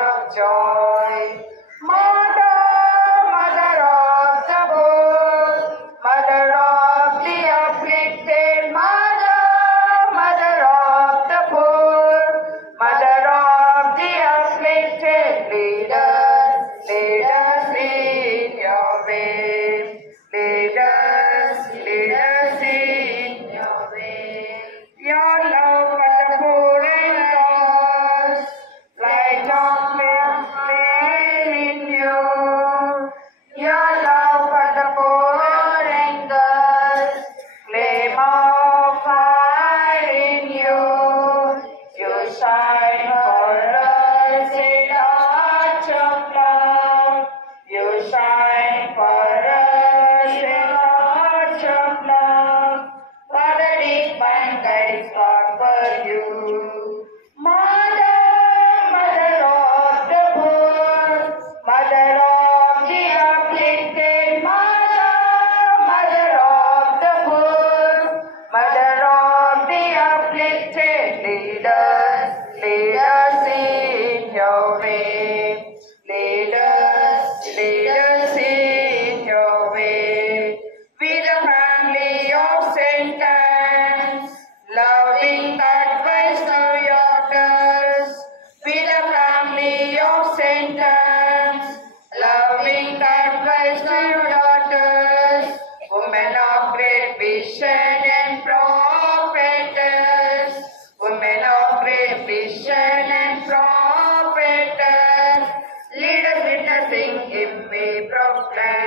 of joy. Mother, mother of the poor, mother of the afflicted, mother, mother of the poor, mother of the afflicted, lead us in your way. Lead us in your way. Your love for the poor and lost, light of flame in you. Your love for the poor and lost, flame of fire in you. You shine for us in heart of love. You shine for us in heart of love. What a deep mind that is God for you. Mother, mother of the poor, mother of the afflicted, mother, mother of the poor, mother of the afflicted, lead us in your way. Lead us in your way. With the family of Saint Anne, loving advice to your daughters. With the family of Saint Anne, loving advice to your daughters. Women of great vision and prophetess. Women of great vision and prophetess. Lead us witnessing him we proclaim.